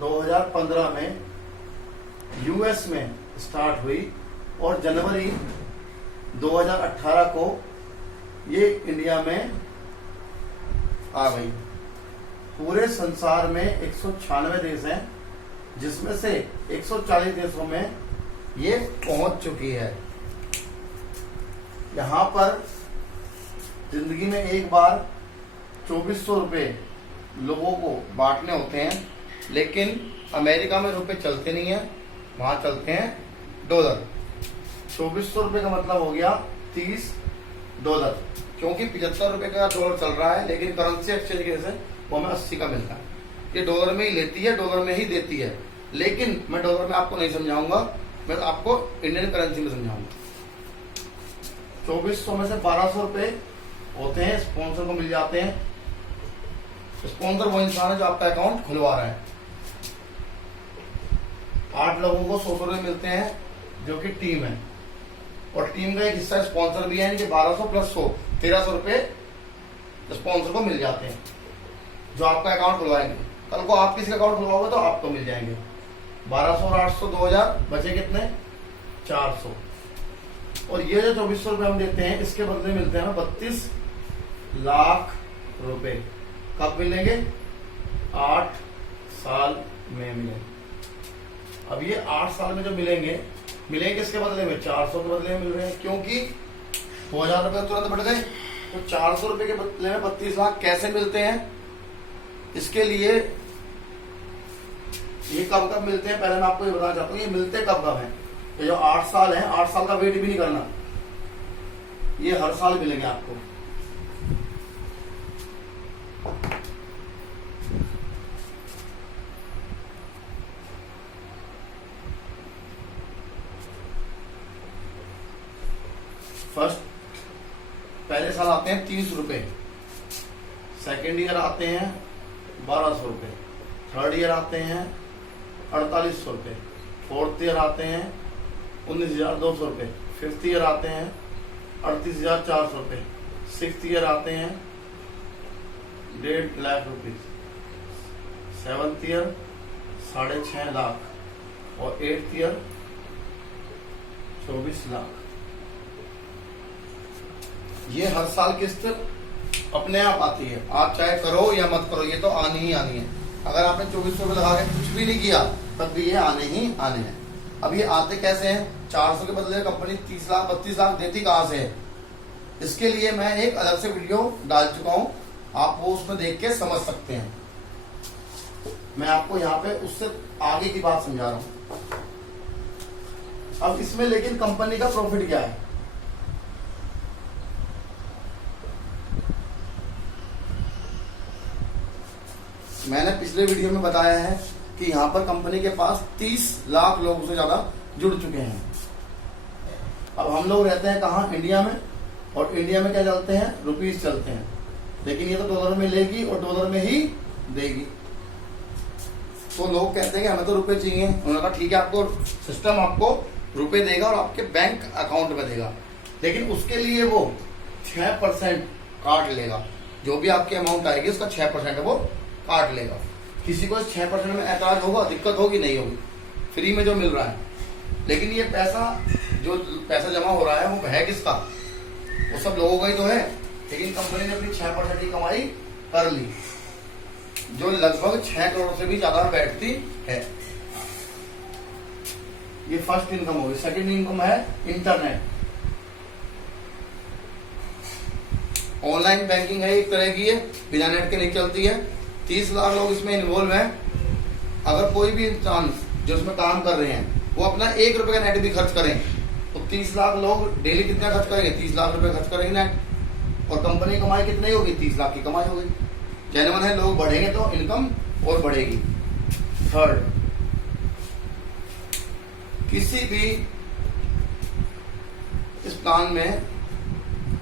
2015 में यूएस में स्टार्ट हुई और जनवरी 2018 को ये इंडिया में आ गई। पूरे संसार में 196 देश हैं, जिसमें से 140 देशों में ये पहुंच चुकी है। यहाँ पर जिंदगी में एक बार 2400 रुपये लोगों को बांटने होते हैं, लेकिन अमेरिका में रुपए चलते नहीं है, वहां चलते हैं डॉलर। 2400 रुपये का मतलब हो गया $30, क्योंकि 75 रुपये का डॉलर चल रहा है, लेकिन करेंसी एक्सचेंज के से वो हमें 80 का मिलता है। ये डॉलर में ही लेती है, डॉलर में ही देती है, लेकिन मैं डॉलर में आपको नहीं समझाऊंगा, मैं तो आपको इंडियन करेंसी में समझाऊंगा। 2400 में से 1200 रुपये होते हैं स्पॉन्सर को मिल जाते हैं। स्पॉन्सर वो इंसान है जो आपका अकाउंट खुलवा रहा है। 8 लोगों को 100 रुपये मिलते हैं, जो कि टीम है, और टीम का एक हिस्सा स्पॉन्सर भी है, यानी कि 1200 प्लस 100 1300 रुपये स्पॉन्सर को मिल जाते हैं, जो आपका अकाउंट खुलवाएंगे। कल को आप किसी का अकाउंट खुलवाओगे तो आपको मिल जाएंगे। 1200 और 800 2000 बचे कितने? 400। और ये जो 2400 रुपये हम देते हैं, इसके बदले मिलते हैं 32 लाख रुपए। कब मिलेंगे? 8 साल में मिलेंगे। अब ये 8 साल में जो मिलेंगे इसके बदले में 400 के बदले में मिल रहे हैं, क्योंकि 2000 रुपये तुरंत बढ़ गए। तो 400 रुपये के बदले में 32 लाख कैसे मिलते हैं? इसके लिए ये कब कब मिलते हैं, पहले मैं आपको ये बताना चाहता हूँ। ये मिलते कब कब हैं? ये जो 8 साल है, 8 साल का वेट भी नहीं करना, ये हर साल मिलेंगे आपको। फर्स्ट पहले साल आते हैं 30 रुपये, सेकेंड ईयर आते हैं 1200 रुपये, थर्ड ईयर आते हैं 4800 रुपये, फोर्थ ईयर आते हैं 19,200 रुपये, फिफ्थ ईयर आते हैं 38,400 रुपये, सिक्स्थ ईयर आते हैं 1.5 lakh rupees, seventh year 6.5 lakh और एट्थ ईयर 24 लाख। ये हर साल किस्त अपने आप आती है, आप चाहे करो या मत करो, ये तो आनी ही आनी है। अगर आपने 2400 रुपये लगा के कुछ भी नहीं किया, तब भी ये आने ही आने हैं। अब ये आते कैसे हैं? 400 के बदले कंपनी 30 लाख 32 लाख देती कहां से है? इसके लिए मैं एक अलग से वीडियो डाल चुका हूं, आप वो उसमें देख के समझ सकते हैं। मैं आपको यहाँ पे उससे आगे की बात समझा रहा हूं। अब इसमें लेकिन कंपनी का प्रॉफिट क्या है? मैंने पिछले वीडियो में बताया है कि यहाँ पर कंपनी के पास 30 लाख लोगों से ज्यादा जुड़ चुके हैं। अब हम लोग रहते हैं कहाँ? इंडिया में, और इंडिया में क्या चलते हैं? रुपीज चलते हैं, लेकिन ये तो डॉलर में लेगी और डॉलर में ही देगी। तो लोग कहते हैं कि हमें तो रुपए चाहिए। उन्होंने कहा ठीक है, आपको सिस्टम आपको रुपए देगा और आपके बैंक अकाउंट में देगा, लेकिन उसके लिए वो 6% काट लेगा। जो भी आपकी अमाउंट आएगी उसका 6% वो काट लेगा। किसी को 6% में ऐतराज होगा? दिक्कत होगी? नहीं होगी, फ्री में जो मिल रहा है। लेकिन ये जो पैसा जमा हो रहा है वो है किसका? वो सब लोगों का ही तो है, लेकिन कंपनी ने अपनी 6% की कमाई कर ली, जो लगभग 6 करोड़ से भी ज्यादा बैठती है। ये फर्स्ट इनकम होगी। सेकंड इनकम है इंटरनेट, ऑनलाइन बैंकिंग है, एक तरह की है, बिना नेट के नहीं चलती है। 30 लाख लोग इसमें इन्वॉल्व हैं। अगर कोई भी इंसान जो इसमें काम कर रहे हैं वो अपना 1 रुपए का नेट भी खर्च करें, तो 30 लाख लोग डेली कितना खर्च करेंगे? 30 लाख रुपए खर्च करेंगे नेट, और कंपनी की कमाई कितनी होगी? 30 लाख की कमाई होगी। जेन्युइन है, लोग बढ़ेंगे तो इनकम और बढ़ेगी। थर्ड, किसी भी इस प्लान में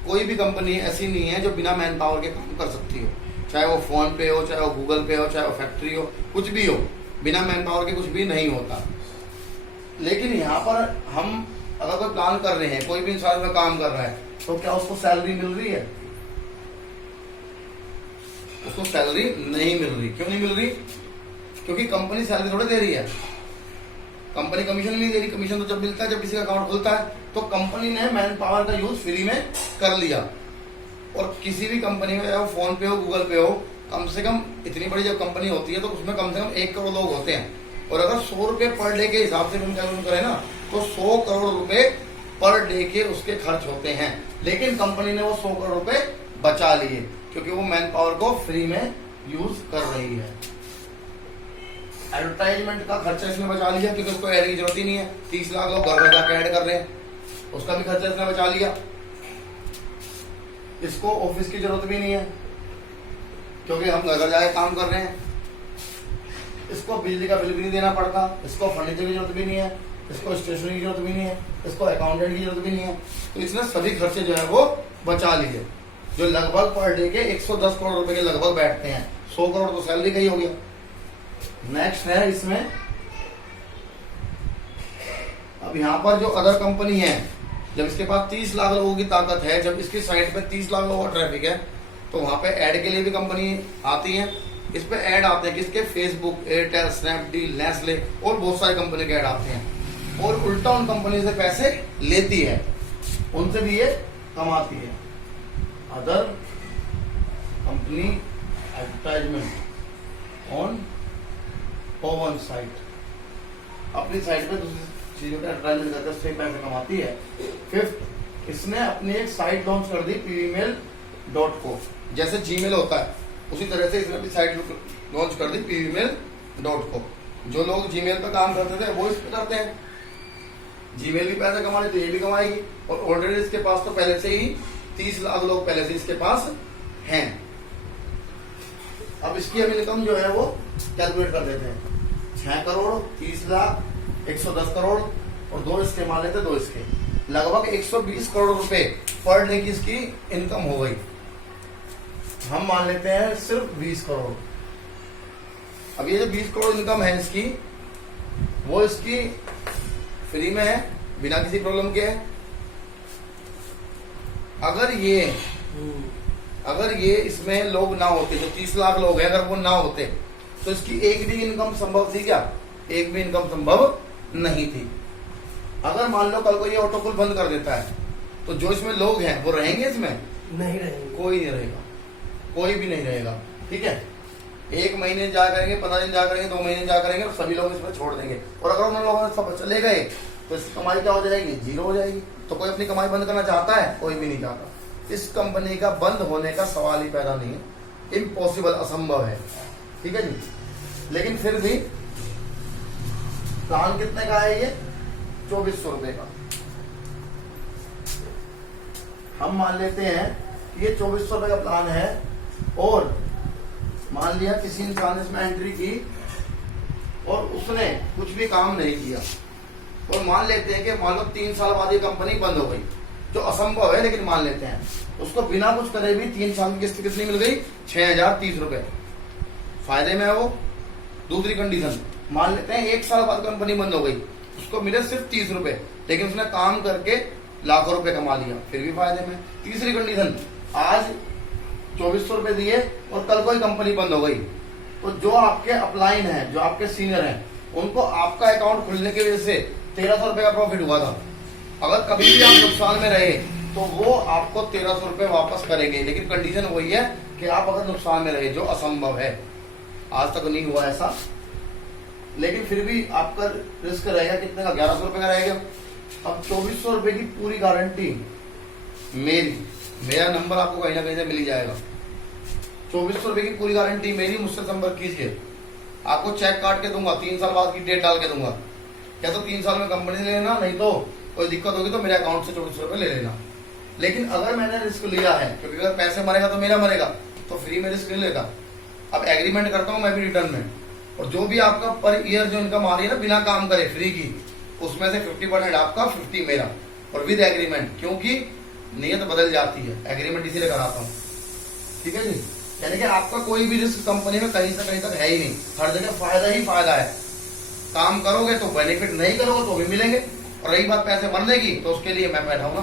कोई भी कंपनी ऐसी नहीं है जो बिना मैन पावर के काम कर सकती हो। चाहे वो फोन पे हो, चाहे वो गूगल पे हो, चाहे वो फैक्ट्री हो, कुछ भी हो, बिना मैन पावर के कुछ भी नहीं होता। लेकिन यहाँ पर हम अगर कोई प्लान कर रहे हैं, कोई भी इंसान में काम कर रहा है, तो क्या उसको सैलरी मिल रही है? उसको सैलरी नहीं मिल रही। क्यों नहीं मिल रही? क्योंकि कंपनी सैलरी थोड़ी दे रही है, कंपनी कमीशन नहीं दे रही। कमीशन तो जब मिलता है जब किसी का अकाउंट खुलता है। तो कंपनी ने मैन पावर का यूज फ्री में कर लिया। और किसी भी कंपनी में, चाहे फोन पे हो, गूगल पे हो, कम से कम इतनी बड़ी जब कंपनी होती है तो उसमें कम से कम 1 करोड़ लोग होते हैं। और अगर 100 रुपए पर डे के हिसाब से हम कैलकुलेट करें ना, तो 100 करोड़ रुपए पर डे के उसके खर्च होते हैं। लेकिन कंपनी ने वो 100 करोड़ रुपए बचा लिए, क्योंकि वो मैन पावर को फ्री में यूज कर रही है। एडवर्टाइजमेंट का खर्चा इसने बचा लिया, क्योंकि उसको ऐड की जरूरत ही नहीं है। 30 लाख लोग घर में जाकर ऐड कर रहे हैं, उसका भी खर्चा इसने बचा लिया। इसको ऑफिस की जरूरत भी नहीं है, क्योंकि हम घर जाके काम कर रहे हैं। इसको बिजली का बिल भी नहीं देना पड़ता, इसको फर्नीचर की जरूरत भी नहीं है, इसको स्टेशनरी की जरूरत भी नहीं है, इसको अकाउंटेंट की जरूरत भी नहीं है। तो इसने सभी खर्चे जो है वो बचा लिए, जो लगभग पर डे के 110 करोड़ रुपए के लगभग बैठते हैं। 100 करोड़ तो सैलरी का ही हो गया। नेक्स्ट है इसमें, अब यहां पर जो अदर कंपनी है, जब इसके पास 30 लाख लोगों की ताकत है, जब इसकी साइट पे 30 लाख लोगों का ट्रैफिक है, तो वहां पे ऐड के लिए भी कंपनी आती है। इस पे ऐड आते हैं किसके, फेसबुक, एयरटेल, स्नैपडील, नेस्ले और बहुत सारी कंपनी के ऐड आते हैं। और उल्टा उन कंपनी से पैसे लेती है, उनसे भी ये कमाती है। Other company advertisement on oven site, अपनी साइट पे दूसरी चीजों का एडवर्टाइजमेंट करके उससे पैसे कमाती है। फिफ्थ, इसने अपनी एक साइट लॉन्च कर दी, pvmail.co। जैसे जीमेल होता है उसी तरह से इसने अपनी साइट लॉन्च कर दी, pvmail.co। जो लोग जीमेल पर काम करते थे वो इस पे करते हैं। जीमेल भी पैसा कमा रहे तो ये भी कमाएगी। और ऑलरेडी इसके पास तो पहले से ही 30 लाख लोग पहले से इसके पास हैं। अब इसकी अब इनकम जो है वो कैलकुलेट कर देते हैं। 6 करोड़, 30 लाख, 110 करोड़ और 2 इसके मान लेते, 2 इसके, लगभग 120 करोड़ रुपए पर डे की इसकी इनकम हो गई। हम मान लेते हैं सिर्फ 20 करोड़। अब ये जो 20 करोड़ इनकम है इसकी, वो इसकी फ्री में है, बिना किसी प्रॉब्लम के है। अगर ये इसमें लोग ना होते, जो 30 लाख लोग हैं, अगर वो ना होते तो इसकी एक भी इनकम संभव थी क्या? एक भी इनकम संभव नहीं थी। अगर मान लो कल को ये ऑटो कूल बंद कर देता है, तो जो इसमें लोग हैं वो रहेंगे? इसमें नहीं रहेंगे, कोई नहीं रहेगा, कोई भी नहीं रहेगा। ठीक है, 1 महीने जा करेंगे, 15 दिन जा करेंगे, 2 महीने जा करेंगे और सभी लोग इसमें छोड़ देंगे। और अगर उन लोगों ने सब चले गए तो इसकी कमाई क्या हो जाएगी? 0 हो जाएगी। तो कोई अपनी कमाई बंद करना चाहता है? कोई भी नहीं चाहता। इस कंपनी का बंद होने का सवाल ही पैदा नहीं है, इम्पॉसिबल, असंभव है। ठीक है जी। लेकिन फिर भी प्लान कितने का है ये? 2400 रुपए का। हम मान लेते हैं ये 2400 रुपए का प्लान है। और मान लिया किसी इंसान ने इसमें एंट्री की और उसने कुछ भी काम नहीं किया, और मान लेते हैं कि मान लो 3 साल बाद ये कंपनी बंद हो गई, जो असंभव है लेकिन मान लेते हैं। उसको बिना कुछ करे भी 3 साल की किस्त कितनी मिल गई? 6030 रुपए। फायदे में है वो। दूसरी कंडीशन, मान लेते हैं 1 साल बाद कंपनी बंद हो गई, उसको मिले सिर्फ 30 रुपए, लेकिन उसने काम करके लाखों रुपए कमा लिया, फिर भी फायदे में। तीसरी कंडीशन, आज 2400 रुपए दिए और कल कोई कंपनी बंद हो गई, तो जो आपके अपलाइन है, जो आपके सीनियर हैं, उनको आपका अकाउंट खुलने की वजह से 1300 रुपए का प्रॉफिट हुआ था। अगर कभी भी आप नुकसान में रहे तो वो आपको 1300 रुपए वापस करेंगे, लेकिन कंडीशन वही है कि आप अगर नुकसान में रहे, जो असंभव है। आज तक नहीं हुआ ऐसा, लेकिन फिर भी आपका रिस्क रहेगा कितने का? 1100 रुपए का रहेगा। अब 2400 रुपए की पूरी गारंटी मेरा नंबर आपको कहीं ना कहीं से मिल ही जाएगा। 2400 रुपए की पूरी गारंटी मेरी, मुझसे संपर्क कीजिए। आपको चेक काट के दूंगा, 3 साल बाद की डेट डाल के दूंगा। या तो 3 साल में कंपनी से लेना, नहीं तो कोई दिक्कत होगी तो मेरे अकाउंट से 2400 रुपए ले लेना। लेकिन अगर मैंने रिस्क लिया है, क्योंकि अगर पैसे मरेगा तो मेरा मरेगा, तो फ्री में रिस्क नहीं लेता। अब एग्रीमेंट करता हूं मैं भी रिटर्न में, और जो भी आपका पर ईयर जो इनकम आ रही है ना बिना काम करे फ्री की, उसमें से 50% आपका, 50 मेरा, और विद एग्रीमेंट, क्योंकि नियत बदल जाती है। एग्रीमेंट इसीलिए कराता हूँ। ठीक है जी। यानी कि आपका कोई भी रिस्क कंपनी में कहीं से कहीं तक है ही नहीं, हर जगह फायदा ही फायदा है। काम करोगे तो बेनिफिट, नहीं करोगे तो भी मिलेंगे। और रही बात पैसे मरने की, तो उसके लिए मैं बैठा हूं ना।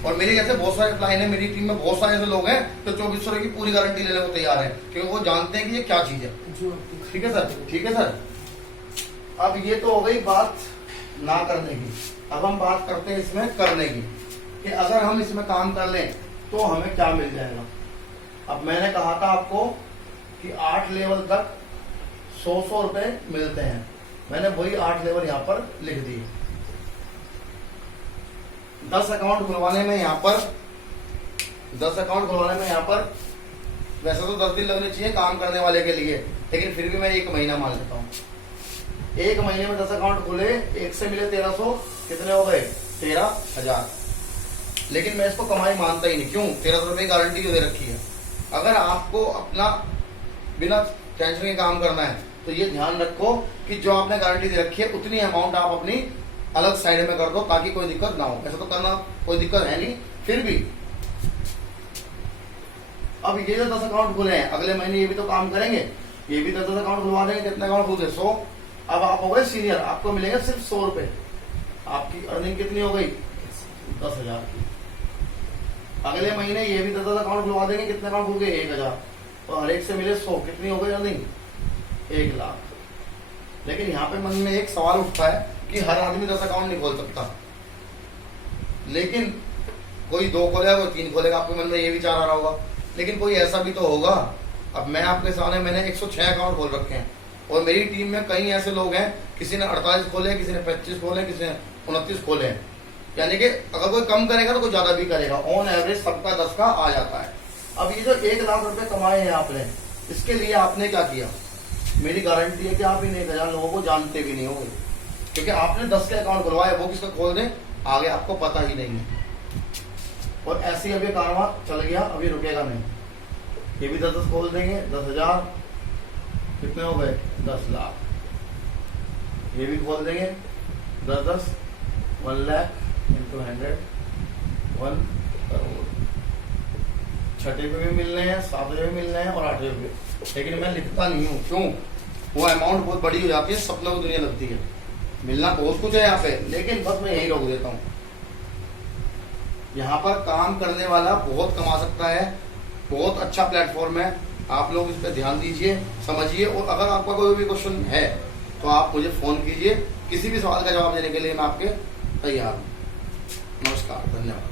और मेरे जैसे बहुत सारे क्लाइंट है, मेरी टीम में बहुत सारे ऐसे लोग हैं तो 2400 की पूरी गारंटी लेने को तैयार है, क्योंकि वो जानते हैं कि ये क्या चीज है। ठीक है सर, ठीक है सर। अब ये तो हो गई बात ना करने की। अब हम बात करते हैं इसमें करने की, कि अगर हम इसमें काम कर लें तो हमें क्या मिल जाएगा। अब मैंने कहा था आपको कि 8 लेवल तक 100 रुपए मिलते हैं, मैंने वही 8 लेवल यहाँ पर लिख दिए। 10 अकाउंट खुलवाने में यहाँ पर 10 अकाउंट खुलवाने में यहाँ पर वैसे तो 10 दिन लगने चाहिए काम करने वाले के लिए, लेकिन फिर भी मैं 1 महीना मान लेता हूँ। 1 महीने में 10 अकाउंट खुले, एक से मिले 1300, कितने हो गए 13,000। लेकिन मैं इसको कमाई मानता ही नहीं। क्यों? 1300 रुपये की गारंटी जो दे रखी है। अगर आपको अपना बिना टेंशन के काम करना है तो ये ध्यान रखो कि जो आपने गारंटी दे रखी है उतनी अमाउंट आप अपनी अलग साइड में कर दो, ताकि कोई दिक्कत ना हो। ऐसा तो करना कोई दिक्कत है नहीं, फिर भी अब ये जो 10 अकाउंट खुले हैं, अगले महीने ये भी तो काम करेंगे, ये भी 10 अकाउंट खुलवा देंगे। कितने अकाउंट खुलते? 100। अब आप हो गए सीनियर, आपको मिलेगा सिर्फ 100 रुपए। आपकी अर्निंग कितनी हो गई? 10,000 की। अगले महीने ये भी 10 अकाउंट खुलवा देंगे। कितने अकाउंट खुल गए? 1,000। तो हर एक से मिले 100, कितनी हो गई अर्निंग? 1 लाख। लेकिन यहाँ पे मन में एक सवाल उठता है कि हर आदमी 10 अकाउंट नहीं खोल सकता, लेकिन कोई 2 खोलेगा, कोई 3 खोलेगा। आपके मन में ये विचार आ रहा होगा, लेकिन कोई ऐसा भी तो होगा। अब मैं आपके सामने मैंने 106 अकाउंट खोल रखे हैं, और मेरी टीम में कई ऐसे लोग हैं, किसी ने 48 खोले, किसी ने 25 खोले, किसी ने 29 खोले हैं। यानी कि अगर कोई कम करेगा तो कोई ज्यादा भी करेगा, ऑन एवरेज सबका 10 का आ जाता है। अब ये जो 1 लाख रुपए कमाए हैं आपने, इसके लिए आपने क्या किया? मेरी गारंटी है कि आप इन 1,000 लोगों को जानते भी नहीं होंगे, क्योंकि आपने 10 के अकाउंट खुलवाए, वो किसका खोल दें आगे आपको पता ही नहीं है। और ऐसे ही अभी कारवां चल गया, अभी रुकेगा नहीं। ये भी 10 खोल देंगे, 10,000 कितने हो गए? 10 लाख। ये भी खोल देंगे 10, 1 लाख इंटू 100, 1 करोड़। छठे पे भी मिल रहे हैं, 7वें पे मिल रहे हैं और 8वें पे। लेकिन मैं लिखता नहीं हूँ, क्यों? वो अमाउंट बहुत बड़ी हो जाती है, सपनों की दुनिया लगती है। मिलना बहुत कुछ है यहाँ पे, लेकिन बस मैं यही रोक देता हूँ। यहाँ पर काम करने वाला बहुत कमा सकता है, बहुत अच्छा प्लेटफॉर्म है। आप लोग इस पर ध्यान दीजिए, समझिए। और अगर आपका कोई भी क्वेश्चन है तो आप मुझे फोन कीजिए, किसी भी सवाल का जवाब देने के लिए मैं आपके तैयार हूँ। नमस्कार, धन्यवाद।